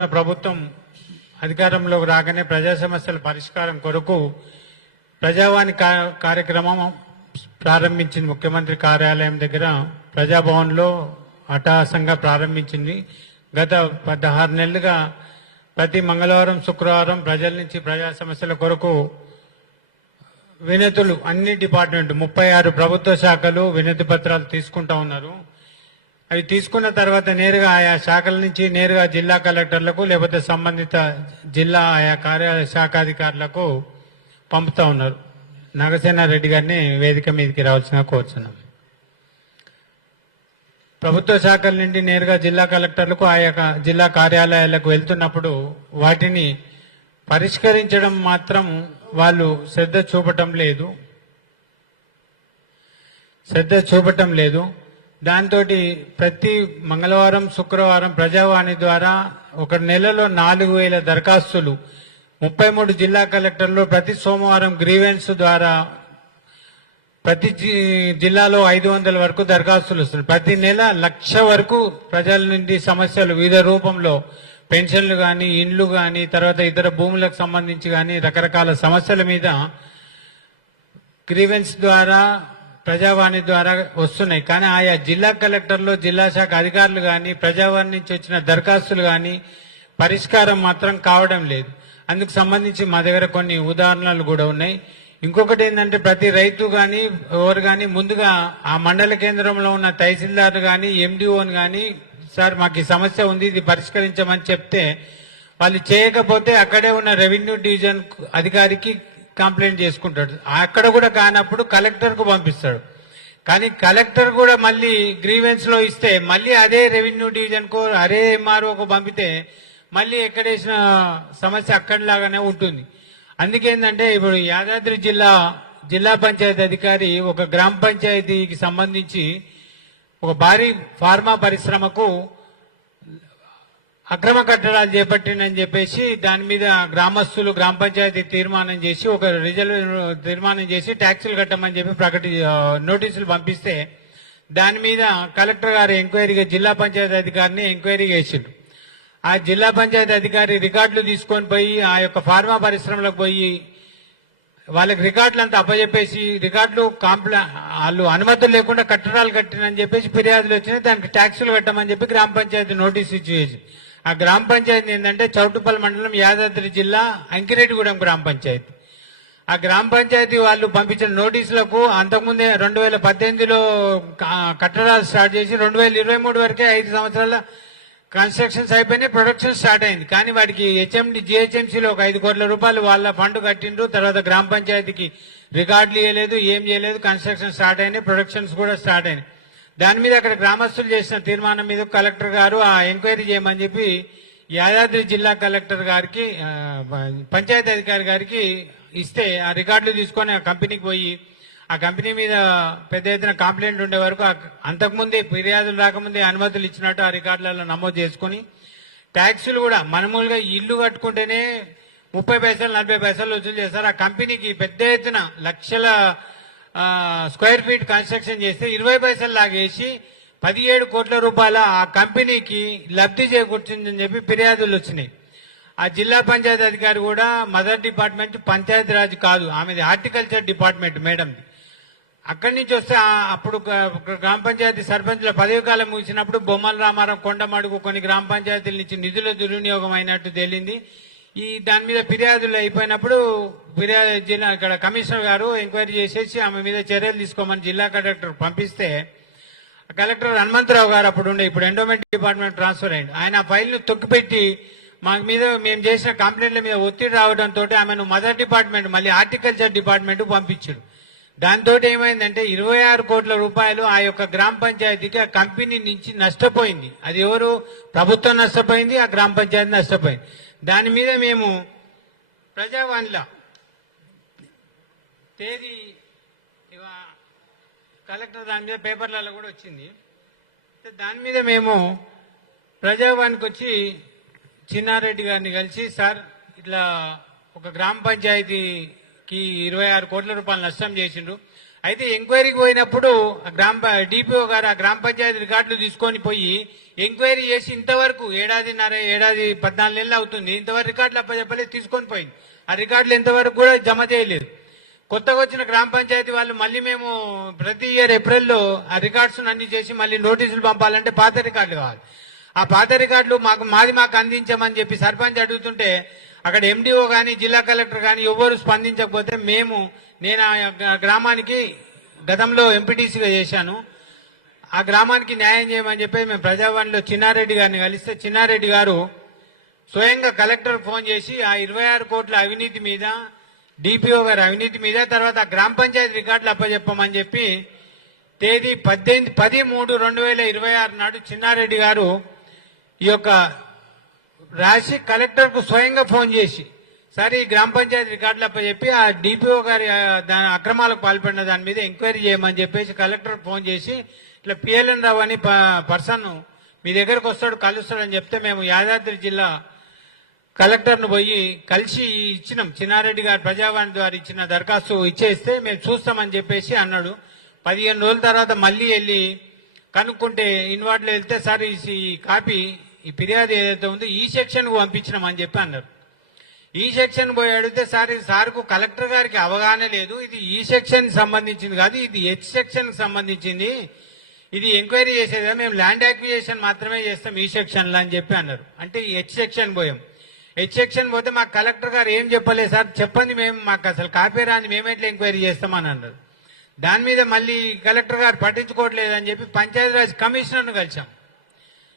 ప్రభుత్వం అధికారంలోకి రాగానే ప్రజా సమస్యల పరిష్కారం కొరకు ప్రజావాణి కార్యక్రమం ప్రారంభించింది. ముఖ్యమంత్రి కార్యాలయం దగ్గర ప్రజాభవన్లో అట్టహాసంగా ప్రారంభించింది. గత 16 నెలలుగా ప్రతి మంగళవారం శుక్రవారం ప్రజల నుంచి ప్రజా సమస్యల కొరకు వినతులు అన్ని డిపార్ట్మెంట్ 36 ప్రభుత్వ శాఖలు వినతి పత్రాలు తీసుకుంటా ఉన్నారు. అవి తీసుకున్న తర్వాత నేరుగా ఆయా శాఖల నుంచి నేరుగా జిల్లా కలెక్టర్లకు లేకపోతే సంబంధిత జిల్లా ఆయా కార్యాలయ శాఖాధికారులకు పంపుతా ఉన్నారు. నాగసేనారెడ్డి గారిని వేదిక మీదకి రావాల్సిన కోరుచున్నాం. ప్రభుత్వ శాఖల నుండి నేరుగా జిల్లా కలెక్టర్లకు ఆయా జిల్లా కార్యాలయాలకు వెళ్తున్నప్పుడు వాటిని పరిష్కరించడం మాత్రం వాళ్ళు శ్రద్ధ చూపటం లేదు. దాంతో ప్రతి మంగళవారం శుక్రవారం ప్రజావాణి ద్వారా ఒక నెలలో 4000 దరఖాస్తులు 33 జిల్లా కలెక్టర్లు ప్రతి సోమవారం గ్రీవెన్స్ ద్వారా ప్రతి జిల్లాలో 500 వరకు దరఖాస్తులు వస్తున్నాయి. ప్రతి నెల 1,00,000 వరకు ప్రజల నుండి సమస్యలు వివిధ రూపంలో పెన్షన్లు కానీ ఇండ్లు కానీ తర్వాత ఇతర భూములకు సంబంధించి కానీ రకరకాల సమస్యల మీద గ్రీవెన్స్ ద్వారా ప్రజావాణి ద్వారా వస్తున్నాయి. కానీ ఆయా జిల్లా కలెక్టర్లు జిల్లా శాఖ అధికారులు కానీ ప్రజావాణి నుంచి వచ్చిన దరఖాస్తులు కానీ పరిష్కారం మాత్రం కావడం లేదు. అందుకు సంబంధించి మా దగ్గర కొన్ని ఉదాహరణలు కూడా ఉన్నాయి. ఇంకొకటి ఏంటంటే ప్రతి రైతు కానీ ఎవరు కానీ ముందుగా ఆ మండల కేంద్రంలో ఉన్న తహసీల్దార్ కానీ ఎండిఓని కానీ సార్ మాకు ఈ సమస్య ఉంది ఇది పరిష్కరించమని చెప్తే వాళ్ళు చేయకపోతే అక్కడే ఉన్న రెవెన్యూ డివిజన్ అధికారికి కంప్లైంట్ చేసుకుంటాడు. అక్కడ కూడా కానప్పుడు కలెక్టర్కు పంపిస్తాడు. కానీ కలెక్టర్ కూడా మళ్ళీ గ్రీవెన్స్ లో ఇస్తే మళ్ళీ అదే రెవెన్యూ డివిజన్కు అదే ఎంఆర్ఓకు పంపితే మళ్ళీ ఎక్కడేసిన సమస్య అక్కడిలాగానే ఉంటుంది. అందుకేందంటే ఇప్పుడు యాదాద్రి జిల్లా పంచాయతీ అధికారి ఒక గ్రామ పంచాయతీకి సంబంధించి ఒక భారీ ఫార్మా పరిశ్రమకు అక్రమ కట్టడాలు చేపట్టిందని చెప్పేసి దాని మీద గ్రామస్తులు గ్రామ పంచాయతీ తీర్మానం చేసి ఒక తీర్మానం చేసి ట్యాక్సులు కట్టమని చెప్పి నోటీసులు పంపిస్తే దాని మీద కలెక్టర్ గారు ఎంక్వైరీగా జిల్లా పంచాయతీ అధికారిని ఎంక్వైరీ చేసిండు. ఆ జిల్లా పంచాయతీ అధికారి రికార్డులు తీసుకొని పోయి ఆ యొక్క ఫార్మా పరిశ్రమలకు పోయి వాళ్ళకి రికార్డులు అంతా అప్పచెప్పేసి రికార్డులు వాళ్ళు అనుమతులు లేకుండా కట్టడాలు కట్టినని చెప్పేసి ఫిర్యాదులు వచ్చినాయి. దానికి ట్యాక్సులు కట్టమని చెప్పి గ్రామ పంచాయతీ నోటీసు ఇచ్చేసి ఆ గ్రామ పంచాయతీ ఏంటంటే చౌటుపల్లి మండలం యాదాద్రి జిల్లా అంకిరెడ్డిగూడెం గ్రామ పంచాయతీ. ఆ గ్రామ పంచాయతీ వాళ్ళు పంపించిన నోటీసులకు అంతకుముందే 2018లో కట్టడాలు స్టార్ట్ చేసి 2023 వరకే 5 సంవత్సరాల కన్స్ట్రక్షన్స్ అయిపోయినాయి, ప్రొడక్షన్ స్టార్ట్ అయింది. కానీ వాటికి జిహెచ్ఎంసీలో ఒక 5 కోట్ల రూపాయలు వాళ్ళ ఫండ్ కట్టిండ్రు. తర్వాత గ్రామ పంచాయతీకి రికార్డులు ఇవ్వలేదు, ఏం చేయలేదు. కన్స్ట్రక్షన్ స్టార్ట్ అయినాయి, ప్రొడక్షన్స్ కూడా స్టార్ట్ అయినాయి. దాని మీద అక్కడ గ్రామస్తులు చేసిన తీర్మానం మీద కలెక్టర్ గారు ఆ ఎంక్వైరీ చేయమని చెప్పి యాదాద్రి జిల్లా కలెక్టర్ గారికి పంచాయతీ అధికారి గారికి ఇస్తే ఆ రికార్డులు తీసుకొని ఆ కంపెనీకి పోయి ఆ కంపెనీ మీద పెద్ద ఎత్తున కంప్లైంట్ ఉండే వరకు అంతకుముందే ఫిర్యాదులు రాకముందే అనుమతులు ఇచ్చినట్టు ఆ రికార్డులలో నమోదు చేసుకుని ట్యాక్సులు కూడా మామూలుగా ఇల్లు కట్టుకుంటేనే 30 పైసలు 40 పైసలు వసూలు చేస్తారు. ఆ కంపెనీకి పెద్ద ఎత్తున లక్షల స్క్వేర్ ఫీట్ కన్స్ట్రక్షన్ చేస్తే 20 పైసలు లాగేసి 17 కోట్ల రూపాయల ఆ కంపెనీకి లబ్ధి చేకూర్చిందని చెప్పి ఫిర్యాదులు వచ్చినాయి. ఆ జిల్లా పంచాయతీ అధికారి కూడా మదర్ డిపార్ట్మెంట్ పంచాయతీరాజ్ కాదు, ఆమెది హార్టికల్చర్ డిపార్ట్మెంట్ మేడంది. అక్కడి నుంచి వస్తే అప్పుడు గ్రామ పంచాయతీ సర్పంచ్ల పదవి కాలం ముగిసినప్పుడు బొమ్మల రామారావు కొండమడుగు కొన్ని గ్రామ పంచాయతీల నుంచి నిధుల దుర్వినియోగం అయినట్టు తేలింది. దాని మీద ఫిర్యాదులు అయిపోయినప్పుడు ఇక్కడ కమిషనర్ గారు ఎంక్వైరీ చేసేసి ఆమె మీద చర్యలు తీసుకోమని జిల్లా కలెక్టర్ పంపిస్తే కలెక్టర్ హనుమంతరావు గారు అప్పుడు ఉండే ఇప్పుడు ఎండోమెంట్ డిపార్ట్మెంట్ ట్రాన్స్ఫర్ అయ్యింది. ఆయన ఆ ఫైల్ను తొక్కిపెట్టి మేము చేసిన కంప్లైంట్ల మీద ఒత్తిడి రావడంతో ఆమెను మదర్ డిపార్ట్మెంట్ మళ్ళీ హార్టికల్చర్ డిపార్ట్మెంట్ పంపించారు. దాంతో ఏమైందంటే 26 కోట్ల రూపాయలు ఆ యొక్క గ్రామ పంచాయతీకి ఆ కంపెనీ నుంచి నష్టపోయింది. అది ఎవరు? ప్రభుత్వం నష్టపోయింది, ఆ గ్రామ పంచాయతీ నష్టపోయింది. దాని మీద మేము ప్రజావాణిలో తేదీ కలెక్టర్ దాని మీద పేపర్లలో కూడా వచ్చింది. దాని మీద మేము ప్రజావాణికి వచ్చి చిన్నారెడ్డి గారిని కలిసి సార్ ఇట్లా ఒక గ్రామ పంచాయతీకి 26 కోట్ల రూపాయలు నష్టం చేసిండ్రు, అయితే ఎంక్వైరీకి పోయినప్పుడు డిపిఓ గారు ఆ గ్రామ పంచాయతీ రికార్డులు తీసుకొని పోయి ఎంక్వైరీ చేసి ఇంతవరకు ఏడాది 14 నెలలు అవుతుంది, ఇంతవరకు రికార్డులు అప్పచెప్పలేదు, తీసుకొని పోయింది. ఆ రికార్డులు ఇంతవరకు కూడా జమ చేయలేదు. కొత్తగా వచ్చిన గ్రామ పంచాయతీ వాళ్ళు మళ్ళీ మేము ప్రతి ఇయర్ ఏప్రిల్లో ఆ రికార్డ్స్ అన్ని చేసి మళ్ళీ నోటీసులు పంపాలంటే పాత రికార్డులు కావాలి. ఆ పాత రికార్డులు మాకు అందించమని చెప్పి సర్పంచ్ అడుగుతుంటే అక్కడ ఎండిఓ గాని జిల్లా కలెక్టర్ గాని ఎవరు స్పందించకపోతే నేను ఆ గ్రామానికి గతంలో ఎంపీటీసీగా చేశాను, ఆ గ్రామానికి న్యాయం చేయమని చెప్పి మేము ప్రజావాణిలో చిన్నారెడ్డి గారిని కలిస్తే చిన్నారెడ్డి గారు స్వయంగా కలెక్టర్ ఫోన్ చేసి ఆ 26 కోట్ల అవినీతి మీద, డిపిఓ గారి అవినీతి మీద, తర్వాత ఆ గ్రామ పంచాయతీ రికార్డులు అప్పచెప్పమని చెప్పి తేదీ 10/3/2026 నాడు చిన్నారెడ్డి గారు ఈ యొక్క రాసి కలెక్టర్ కు స్వయంగా ఫోన్ చేసి సరే ఈ గ్రామ పంచాయతీ రికార్డులు అప్పచెప్పి ఆ డిపిఓ గారి దాని అక్రమాలకు పాల్పడిన దాని మీద ఎంక్వైరీ చేయమని చెప్పేసి కలెక్టర్ ఫోన్ చేసి ఇట్లా పిఎల్ఎన్ రావు అని పర్సన్ మీ దగ్గరకు వస్తాడు, కలుస్తాడని చెప్తే మేము యాదాద్రి జిల్లా కలెక్టర్ను పోయి కలిసి ఇచ్చినాం. చిన్నారెడ్డి గారు ప్రజావాణి ద్వారా ఇచ్చిన దరఖాస్తు ఇచ్చేస్తే మేము చూస్తామని చెప్పేసి అన్నాడు. 15 రోజుల తర్వాత మళ్ళీ వెళ్ళి కనుక్కుంటే ఇన్వార్డులో వెళ్తే సార్ ఈ కాపీ ఈ ఫిర్యాదు ఏదైతే ఉందో ఈ సెక్షన్ కు పంపించినామని చెప్పి అన్నారు. ఈ సెక్షన్ పోయి అడిగితే సార్కు కలెక్టర్ గారికి అవగాహన లేదు, ఇది ఈ సెక్షన్ సంబంధించింది కాదు, ఇది హెచ్ సెక్షన్ కి సంబంధించింది, ఇది ఎంక్వైరీ చేసేదా, మేము ల్యాండ్ యాక్విజిషన్ మాత్రమే చేస్తాం ఈ సెక్షన్ లో అని చెప్పి అన్నారు. అంటే హెచ్ సెక్షన్ పోయాం. హెచ్ సెక్షన్ పోతే మాకు కలెక్టర్ గారు ఏం చెప్పలేదు, సార్ చెప్పండి, మాకు అసలు కాపీ రాని మేమెట్లా ఎంక్వైరీ చేస్తామని అన్నారు. దాని మీద మళ్ళీ కలెక్టర్ గారు పట్టించుకోవట్లేదని చెప్పి పంచాయతీరాజ్ కమిషనర్ను కలిసాం,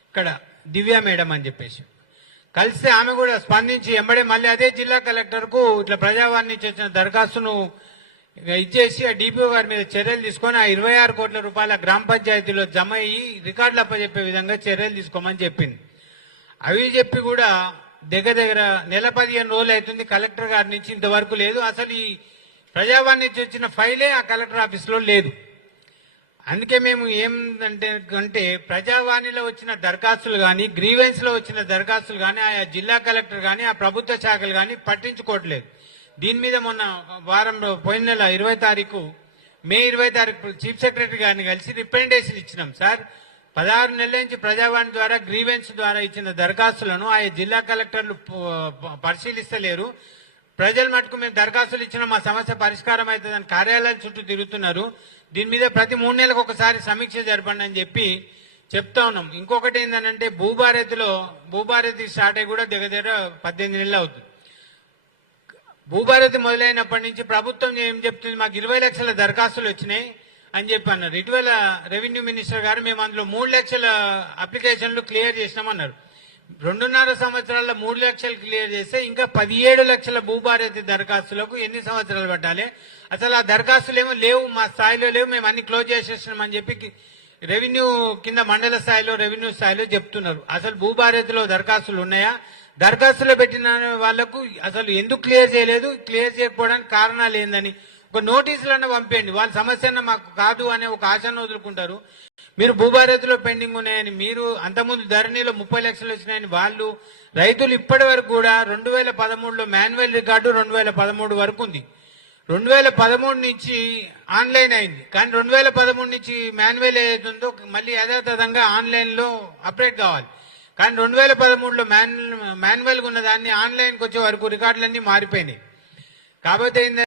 ఇక్కడ దివ్య మేడం అని చెప్పేసి కలిస్తే ఆమె కూడా స్పందించి ఎంబడే మళ్ళీ అదే జిల్లా కలెక్టర్ కు ఇట్లా ప్రజావాణి నుంచి వచ్చిన దరఖాస్తును ఇచ్చేసి ఆ డిపిఓ గారి మీద చర్యలు తీసుకొని ఆ 26 కోట్ల రూపాయల గ్రామ పంచాయతీలో జమ అయ్యి రికార్డులు అప్పచెప్పే విధంగా చర్యలు తీసుకోమని చెప్పింది. అవి చెప్పి కూడా దగ్గర నెల 15 రోజులు అవుతుంది, కలెక్టర్ గారి నుంచి ఇంతవరకు లేదు. అసలు ఈ ప్రజావాణి నుంచి వచ్చిన ఫైలే ఆ కలెక్టర్ ఆఫీసులో లేదు. అందుకే మేము అంటే ప్రజావాణిలో వచ్చిన దరఖాస్తులు కానీ, గ్రీవెన్స్ లో వచ్చిన దరఖాస్తులు కానీ ఆయా జిల్లా కలెక్టర్ కానీ ఆ ప్రభుత్వ శాఖలు కానీ పట్టించుకోవట్లేదు. దీని మీద మొన్న వారంలో పోయిన నెల 20 తారీఖు మే 20 తారీఖు చీఫ్ సెక్రటరీ గారిని కలిసి రిప్రజెంటేషన్ ఇచ్చినాం. సార్ 16 నెలల నుంచి ప్రజావాణి ద్వారా గ్రీవెన్స్ ద్వారా ఇచ్చిన దరఖాస్తులను ఆయా జిల్లా కలెక్టర్లు పరిశీలిస్తలేరు, ప్రజలు మటుకు మేము దరఖాస్తులు ఇచ్చిన మా సమస్య పరిష్కారం అవుతుందని కార్యాలయాల చుట్టూ తిరుగుతున్నారు, దీని మీద ప్రతి 3 నెలలకు ఒకసారి సమీక్ష జరపండి అని చెప్పి చెప్తా ఉన్నాం. ఇంకొకటి ఏంటంటే భూభారతి స్టార్ట్ అయ్యి కూడా దగ్గర 18 నెలలు అవుతుంది. భూభారతి మొదలైనప్పటి నుంచి ప్రభుత్వం ఏం చెప్తుంది, మాకు 20 లక్షల దరఖాస్తులు వచ్చినాయి అని చెప్పి అన్నారు. ఇటీవల రెవెన్యూ మినిస్టర్ గారు మేము అందులో 3 లక్షల అప్లికేషన్లు క్లియర్ చేసినామన్నారు. 2.5 సంవత్సరాల్లో 3 లక్షలు క్లియర్ చేస్తే ఇంకా 17 లక్షల భూభారతి దరఖాస్తులకు ఎన్ని సంవత్సరాలు పట్టాలి? అసలు ఆ దరఖాస్తులు ఏమో లేవు, మా స్థాయిలో లేవు, మేము అన్ని క్లోజ్ చేసేస్తున్నామని చెప్పి రెవెన్యూ కింద మండల స్థాయిలో రెవెన్యూ స్థాయిలో చెప్తున్నారు. అసలు భూభారతిలో దరఖాస్తులు ఉన్నాయా? దరఖాస్తులో పెట్టిన వాళ్లకు అసలు ఎందుకు క్లియర్ చేయలేదు, క్లియర్ చేయకపోవడానికి కారణాలు ఏందని ఒక నోటీసులన్నా పంపేయండి. వాళ్ళ సమస్య మాకు కాదు అనే ఒక ఆశను వదులుకుంటారు. మీరు భూభారతిలో పెండింగ్ ఉన్నాయని, మీరు అంతకుముందు ధరణిలో 30 లక్షలు వచ్చినాయని వాళ్ళు, రైతులు ఇప్పటి వరకు కూడా 2013లో మాన్యువల్ రికార్డు 2013 వరకు ఉంది, 2013 నుంచి ఆన్లైన్ అయింది. కానీ 2013 నుంచి మాన్యువల్ ఏదైతుందో మళ్ళీ యథాతథంగా ఆన్లైన్ లో అప్డేట్ కావాలి. కానీ 2013లో మాన్యువల్ గా ఉన్న దాన్ని ఆన్లైన్కి వచ్చే వరకు రికార్డులన్నీ మారిపోయినాయి. కాబట్టి